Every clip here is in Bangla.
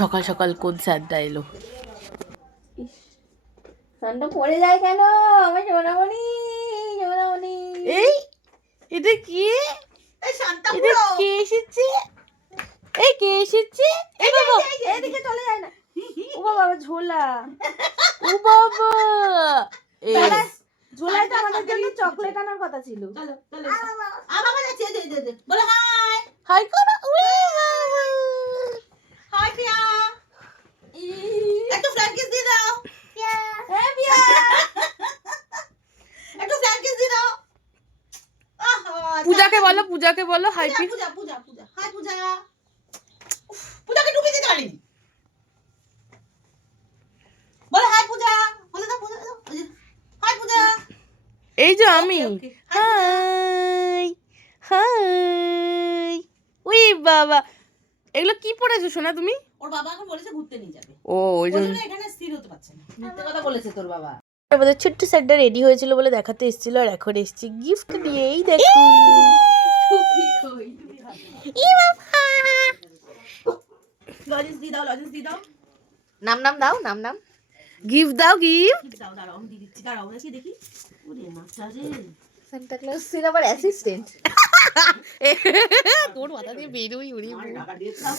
সকাল সকাল কোন স্যারটা এলো? সানটা পড়ে যায় কেন আমার সোনামণি? সোনামণি এই এটা কি? এটা কে এসেছে? এই কে এসেছে? এই বাবা এদিকে চলে যায় না। ও বাবা ঝোলা। ও বাবা এই ঝোলায় তো আমাদের জন্য চকলেট আনার কথা ছিল। চলো চলো বাবা যাচ্ছে দে বলো হাই হাই করো। ওই বাবা হাই পিয়া একটু ফ্র্যাঙ্কিস দিয়ে দাও হ্যাঁ বিয়া। একটু ফ্র্যাঙ্কিস দিয়ে দাও পূজাকে বলো হাই পি। পূজা হাই পূজা পূজাকে টুপি দিতে পারিনি বলো হাই পূজা বলে দাও পূজা হাই পূজা এই যে আমি ওকে হাই হাই। ওই বাবা এগুলো কি পড়েছো সোনা তুমি? ওর বাবা এখন বলেছে ঘুরতে নিয়ে যাবে ও ওই ওই জন্য জন্য এখানে স্থির হতে পারছে না মিথ্যে কথা বলেছে তোর বাবা আমাদের ছোট্ট স্যারটা রেডি হয়েছিল বলে দেখাতে এসেছিল, আর এখন এসেছি গিফট নিয়ে। এই দেখো লজেন্স দিয়ে দাও নাম দাও। গিফট দাও গিফট। ঠিক দাও দাঁড়াও আমি দিয়ে দিচ্ছি দাঁড়াও দেখি ওরে নাচা রে সান্টা ক্লজ এর আবার অ্যাসিস্ট্যান্ট। তোর মাথা দিয়ে বেরোই উড়ি।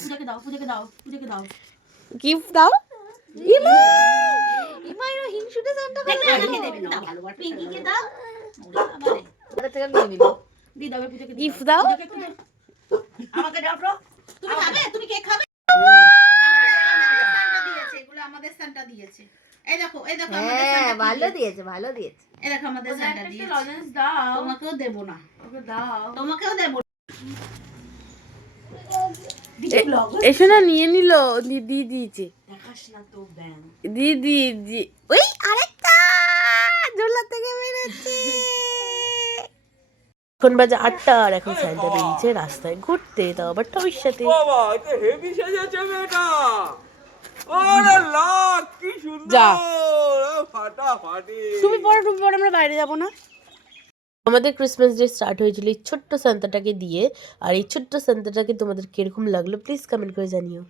পূজাকে দাও গিফট দাও। ইমা এর হিংসুটে সান্টা দেখ ক্লজ না রেখে দেবে না ভালো পিঙ্কিকে দাও ওরে বাবারে ওটা থেকে নিয়ে নিল। দিয়ে দাও পূজাকে গিফট দাও। পূজাকে একটু দাও। আমাকে দাও তো তুমি খাবে তুমি কেক খাবে এগুলো আমাদের সান্টা দিয়েছে এই দেখো আমাদের হ্যাঁ সান্টা ভালো দিয়েছে এই দেখো আমাদের সান্টা দিয়েছে লজেন্স দাও। তোমাকেও দেব না ওকে দাও। তোমাকেও দেব এসো না, নিয়ে নিল, দিয়ে দিয়েছে। দেখাস না তো ব্যাং দিদি ওই আরেকটা ঝোলা থেকে বেরোচ্ছে। এখন বাজে 8টা, আর এখন স্যান্টা বেরিয়েছে রাস্তায় ঘুরতে, তাও আবার টমির সাথে। বাবা এটা হেভি সেজেছে মেয়েটা। ওরে লাক কি সুন্দর। যা। ফাটাফাটি। তুমি পরে আমরা বাইরে যাব না। আমাদের ক্রিসমাস ডে স্টার্ট হয়েছিল এই ছোট্ট সান্তাটাকে দিয়ে, আর এই ছোট্ট সান্তাটাকে তোমাদের কিরকম লাগলো প্লিজ কমেন্ট করে জানিও।